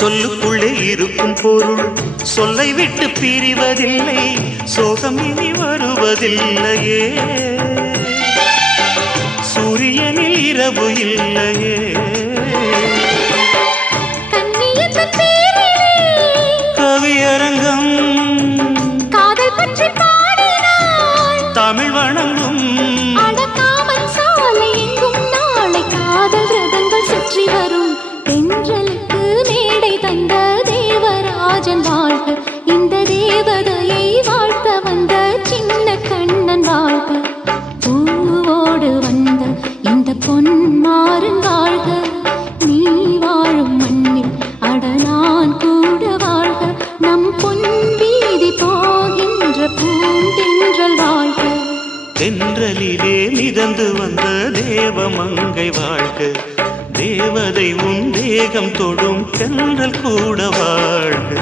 சொல்லுக்குள்ளே இருக்கும் பொருள் சொல்லை விட்டு பிரிவதில்லை, சோகம் இனி வருவதில்லையே. சூரியனில் இரவு இல்லையே. கவியரங்கம் காதல் பற்றி பாடினாள், தமிழ் வணங்கும் அடக்காமல் சாலை எங்கும் நாளை காதல் ரதங்கள் சுற்றி வரும். தென்றலுக்கு மேடை தந்த தேவராஜன் வாழ்க, இந்த தேவதையை வாழ்த்த வந்த சின்ன கண்ணன் வாழ்க. பூவோடு வந்த இந்த பொன்மாறன் வாழ்க, நீ வாழும் மண்ணில் அடனான் கூட வாழ்க. நம் பொன் வீதி போகின்ற பூந்தென்றல் வாழ்க. தென்றலிலே மிதந்து வந்த தேவமங்கை வாழ்க, தேவதை உன் தேகம் தொடும் தென்றல் கூட வாழ்க.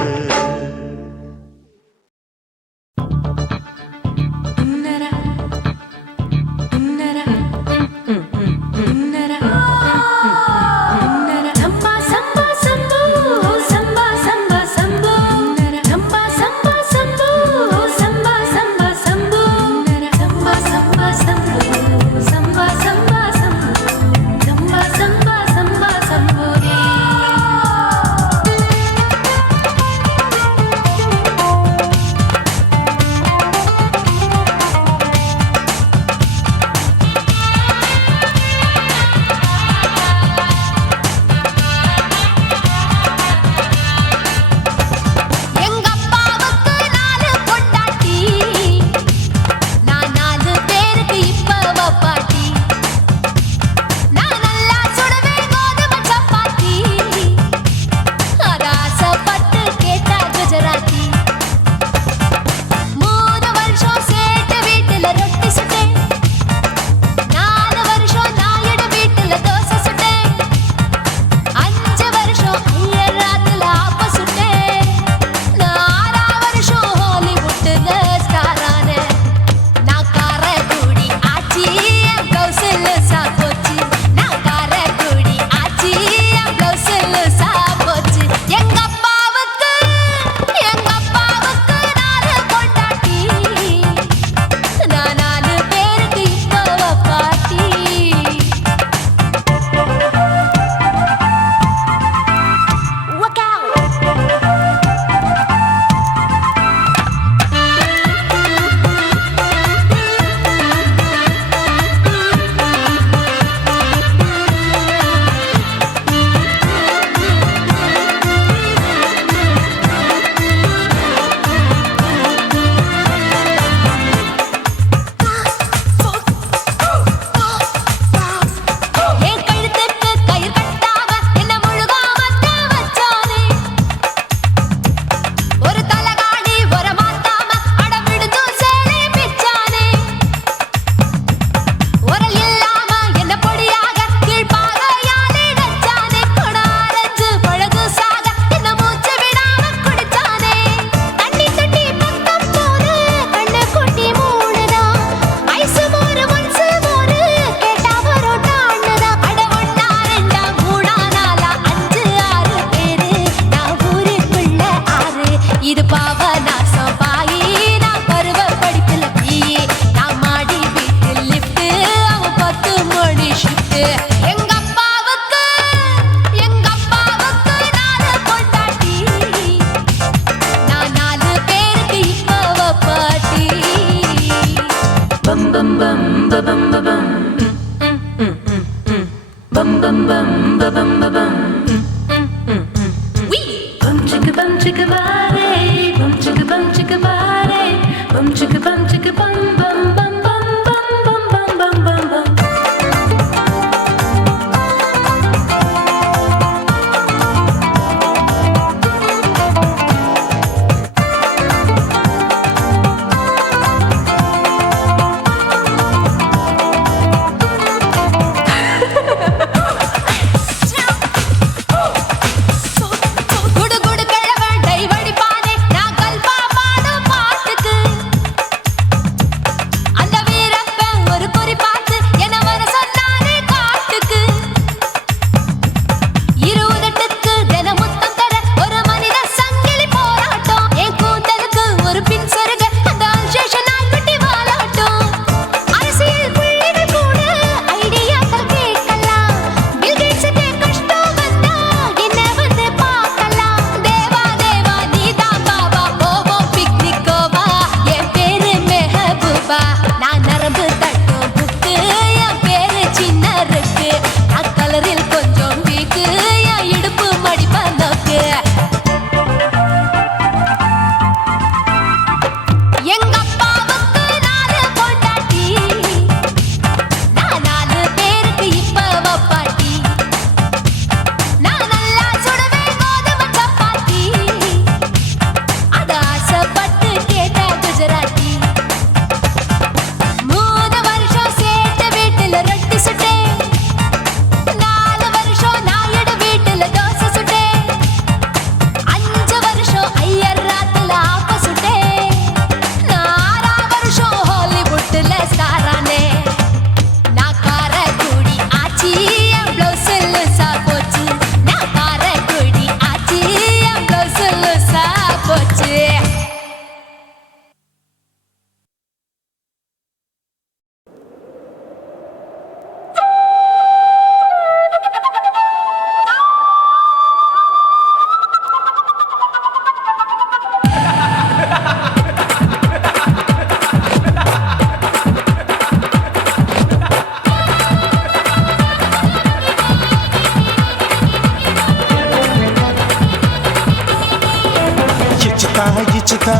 ఇచ్చుతా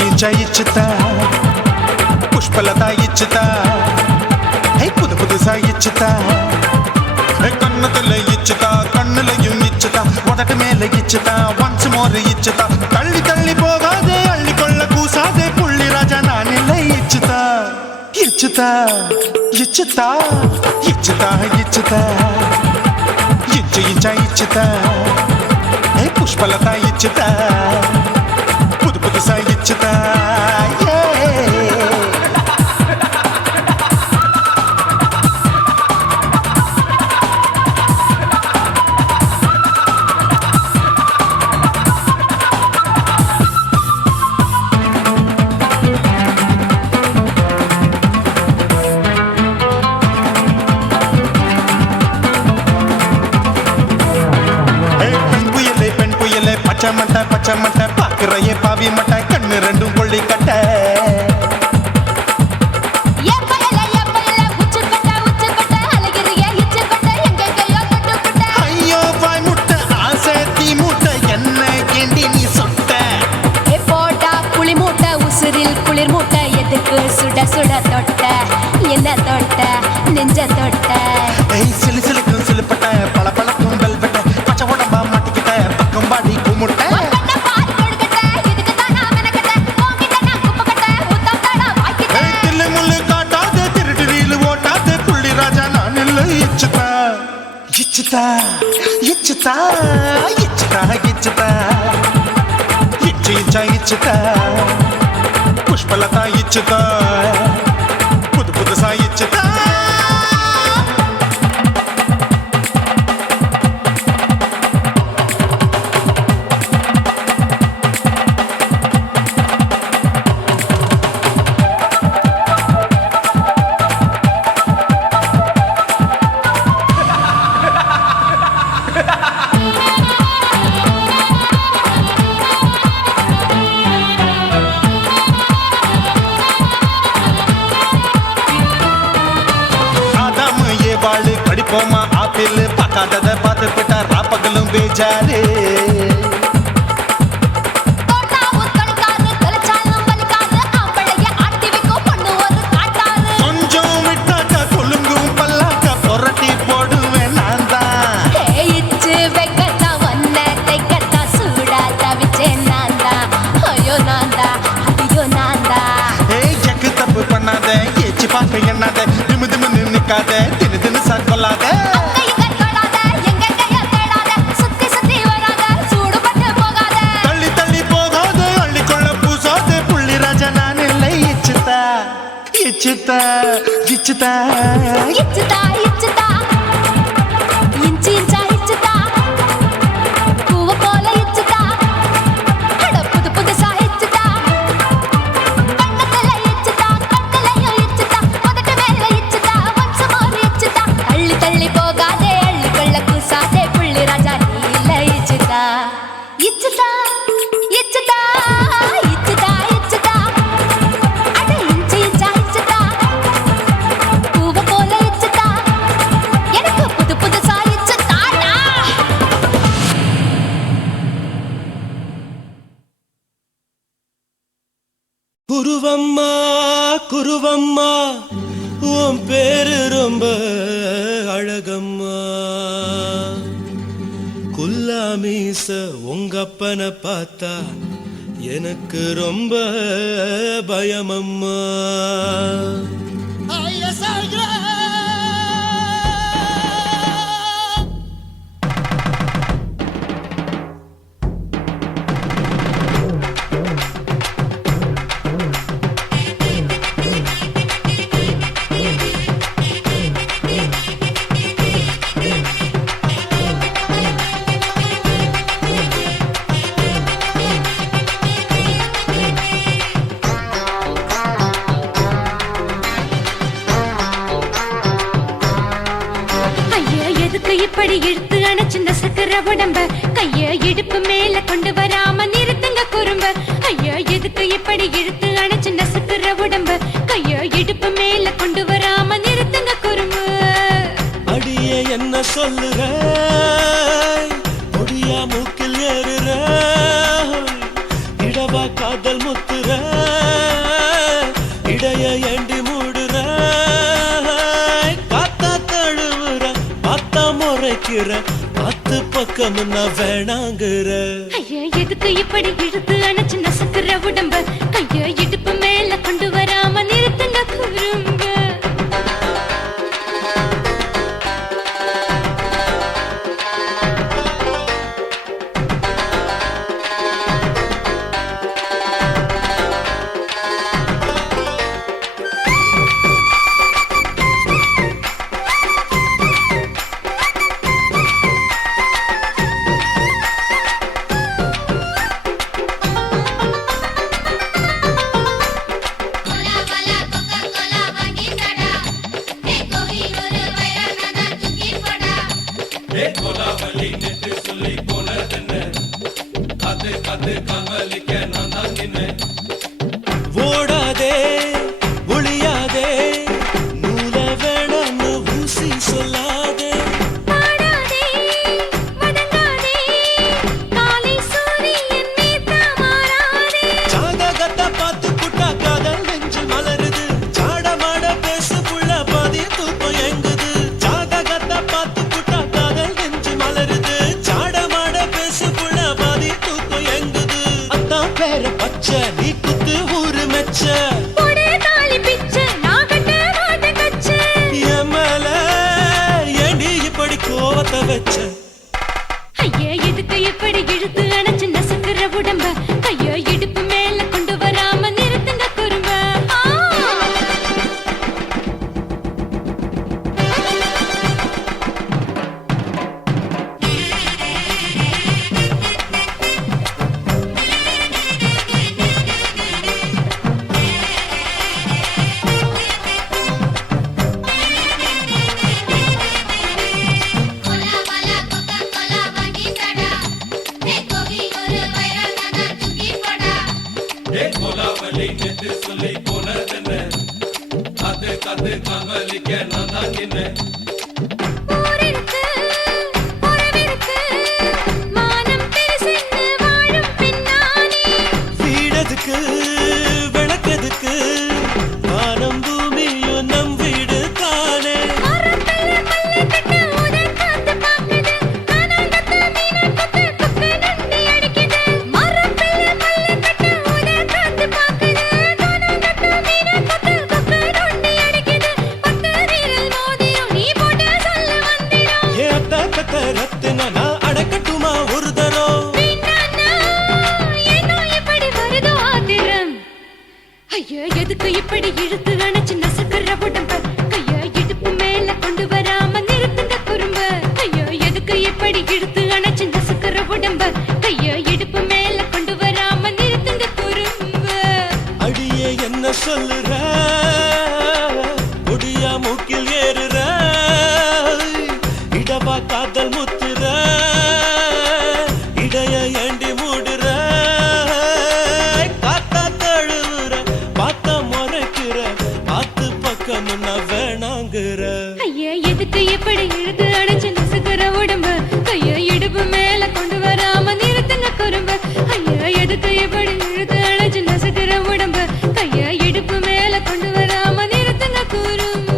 ఇంచ ఇచ్చుతా పుష్పలత ఇచ్చుతా புது புதுசா இச்சுதா கண்ணத்துல இச்சுதா கண்ணுலையும் இச்சுதா உதட்டு மேல இச்சுதா ஒன்ஸ் மோர் இச்சுதா தள்ளி தள்ளி போகாதே அள்ளி கொள்ள கூசாதே புள்ளி ராஜா நான் இல்லை இச்சுதா இச்சுதா இச்சுதா இச்சுதா இச்சுதா இஞ்சா இச்சுதா புஷ்பலதா இச்சுதா புது புதுசா இச்சுதா பச்சை மட்டை பாக்குறையே பாவி மட்டை கண்ணு ரெண்டும் கொள்ளி கட்ட ஐயோ பாய் முட்டை ஆசை தீ மூட்டை என்ன கேண்டி நீ சொட்ட போட்டா புளி மூட்டை உசுரில் குளிர் மூட்டை எதுக்கு சுட சுட தொட்ட என்ன தொட்ட நெஞ்ச தொட்ட சிலு சிலுக்கும் சிலுப்பட்ட பல பழக்கும் வெல்வெட்ட பச்சை உடம்பா மாட்டிக்கிட்ட பக்கம் பாடி குமுட்ட இச்சுதா இச்சுதா இச்சுதா இச்சுதா இச்சு இச்சா இச்சுதா புஷ்பலதா இச்சுதா புது புதுசா இச்சுதா போமா ஆப்பிள் பார்க்காதத பார்த்து விட்டா ராப்பகலும் பேச்சாரு தோட்டாவும் தொலைக்காது தொலைச்சாலும் வலிக்காது ஆம்பளைய ஆட்டி வைக்கும் பொண்ணு ஒரு காட்டாரு கொஞ்சம் விட்டாக்க கொலுங்கும் பல்லாக்க புரட்டி போடுவேன் நான் தான் இச்சு வைக்கத்தா ஒன்ன தைக்கத்தா சூடா தவிச்சேன் நான்தா ஐயோ நான்தா ஐயோ நான்தா ஏய் ஜக்கு தப்பு பண்ணாத ஏச்சு பார்க்க எண்ணாத திமு திமு நின்னுக்காத தினு தினு சாக்கொள்ளாத தள்ளி தள்ளி போகாத அள்ளிக்கொள்ள பூசாத புள்ளி ராஜா நான் இல்லை இச்சுதா இச்சுதா இச்சுதா இச்சுதா இச்சுதா இஞ்சி இஞ்சா இச்சுதா பூவ போல இச்சுதா அட புது புதுசா இச்சுதா கண்ணத்துல இச்சுதா கட்டலையும் இச்சுதா முதட்டு மேல இச்சுதா ஒன்ஸ் மோர் இச்சுதா தள்ளி தள்ளி போகாதே அள்ளி கொள்ள கூசாதே புள்ளி ராஜா நீ இல்ல இச்சுதா இச்சுதா இச்சுதா இச்சுதா இச்சுதா அட இஞ்சி இஞ்சா இச்சுதா பூவ போல இச்சுதா எனக்கு புது புதுசா இச்சுதாடா குருவம்மா குருவம்மா உன் பேரு ரொம்ப அழகம்மா குல்லாமீச உங்க அப்பனை பார்த்தா எனக்கு ரொம்ப பயமம்மா ஐயோ எதுக்கு இப்படி இழுத்து அணைச்சிருந்த சக்கர உடம்ப கைய இடுப்பு மேல கொண்டு வராம நிறுத்துங்க குறும்ப ஐயோ எதுக்கு இப்படி இழுத்து அணைச்சிருந்த சக்கர உடம்ப கைய இடுப்பு மேல கொண்டு வராம நிறுத்துங்க குறும்பு அடியே என்ன சொல்லுற ஒடியா மூக்கில் ஏறுற இடவா காதல் முத்துற இடைய ஏண்டி மூடுற காத்தா தழுவுற பார்த்தா முறைக்கிற பத்து பக்கம் நான் வேணாங்குற ஐயோ எதுக்கு இப்படி இழுத்து அணைச்சிருந்த சக்கர உடம்ப கைய இடுப்பு மேல கொண்டு வராம நிறுத்துங்க குறும்ப ஓடாதே ஒளியாதே நூல வேணான்னு ஊசி சொல்லாதே பாடாதே வதங்காதே காலை சூரியன் மீத மாறாதே ஜாதகத்தை பார்த்து புட்டா காதல் நெஞ்சு மலருது சாடமாட பேசு புள்ள பாதி தூக்கம் எங்குது ஜாதகத்தை பார்த்து புட்டா காதல் நெஞ்சு மலருது சாடமாட பேசு புள்ள பாதி தூக்கம் எங்குது அத்தான் பேர பச்சை நீ குத்து ஊரு மெச்ச போடே தாலி பிச்சை நான் கட்ட மாட்ட கச்சை என் மேல ஏண்டி இப்படி கோவத்தை வச்ச ஐயா எதுக்கு இப்படி இழுத்து அணைச்சு நசுக்குற உடம்ப கையோ இடுப்பு மேல கொண்டு வராம நிறுத்துங்க குறும்ப எதுக்கு விளக்கெதுக்கு வானம் பூமியும் நம் வீடு தானே ரத்தினா நான் அடக்கட்டுமா ஒரு தரம் ஐயா எதுக்கு இப்படி இழுத்து அணைச்சு நசுக்கிற உடம்ப கைய இடுப்பு மேல கொண்டு வராம நிறுத்துங்க குறும்ப ஐயா எதுக்கு இப்படி இழுத்து அணைச்சு நசுக்கிற உடம்ப கைய இடுப்பு மேல கொண்டு வராம நிறுத்துங்க குறும்ப அடியே என்ன சொல்லுற முடியா மூக்கில் ஏறுற இடவா காதல் முத்துற இடைய ஏண்டி மூடுற காத்தா தழுவுற பார்த்த முறைக்கிற பார்த்து பக்கம் வேணாங்குற ஐயா எதுக்கு இப்படி இழுத்து அணைச்சு நசுக்கிற உடம்ப கைய இடுப்பு மேல கொண்டு வராம நிறுத்துங்க குறும்ப ஐயா எதுக்கு இப்படி இழுத்து அணைச்சு நசுக்கிற உடம்ப கைய இடுப்பு மேல கொண்டு வராம நிறுத்துங்க குறும்ப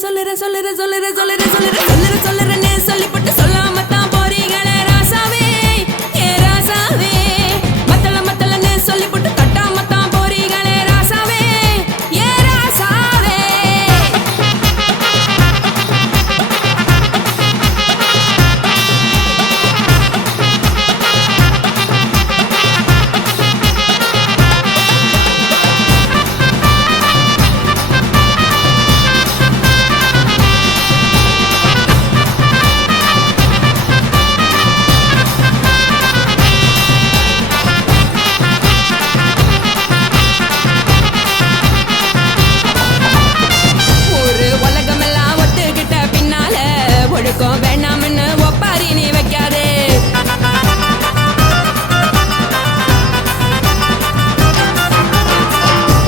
சொல்லுறேன்னு சொல்லிப்பட்டு சொல்லாம தான் போறீங்களே ராசாவே ஏ ராசாவே மத்தலன்னு சொல்லிப்பட்டு கட்டாம தான் போறீங்களே ராசாவே ஏ ராசாவே ஒரு உலகமெல்லாம் ஒத்துக்கிட்ட பின்னால ஒழுக்கம் வேணாம்னு ஒப்பாரி நீ வைக்காதே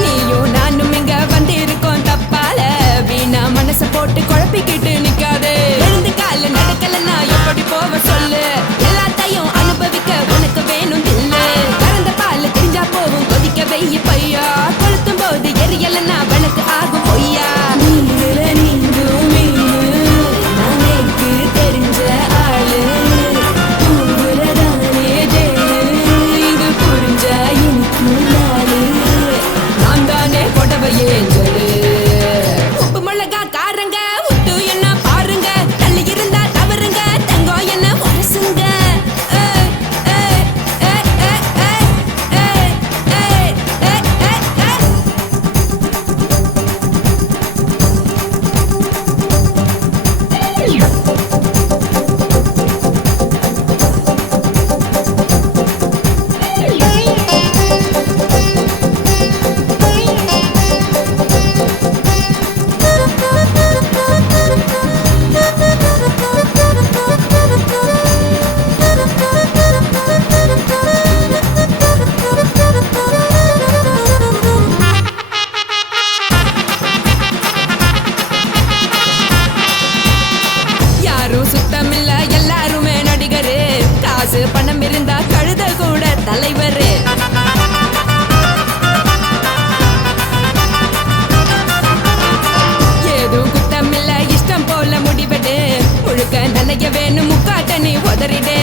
நீயும் நானும் இங்க வந்திருக்கோம் தப்பால வீணா மனச போட்டு குழப்பிக்கிட்டு நிக்காதே எழுந்து கால நடக்கலன்னா எப்படி போவ சொல்லு எல்லாத்தையும் அனுபவிக்க உனக்கு வேணும் தில்லு கறந்த பால் தெரிஞ்சா போகும் கொதிக்க வெய்ய பையா கொளுத்தும் போது எரியலன்னா வழக்கு ஆகும் பொய்யா நீங்கள நீங்கும் மீனு நாளைக்கு தெரிஞ்ச ஆளு பூவுலதானே தேனு இது புரிஞ்ச எனக்கு நாளு நான் தானே கொடவையே சொல்லு உப்பு மிளகா காரங்க உத்து என்ன பாருங்க தள்ளி இருந்தா தவறுங்க தங்கம் என்ன உரசுங்க யாரும் சுத்தமில்ல எல்லாருமே நடிகரு காசு பணம் இருந்தா கழுத கூட தலைவரு ஏதும் குத்தமில்ல இஷ்டம் போல முடிவெடு முழுக்க நனைய வேணும் முக்காட்ட நீ உதறிடு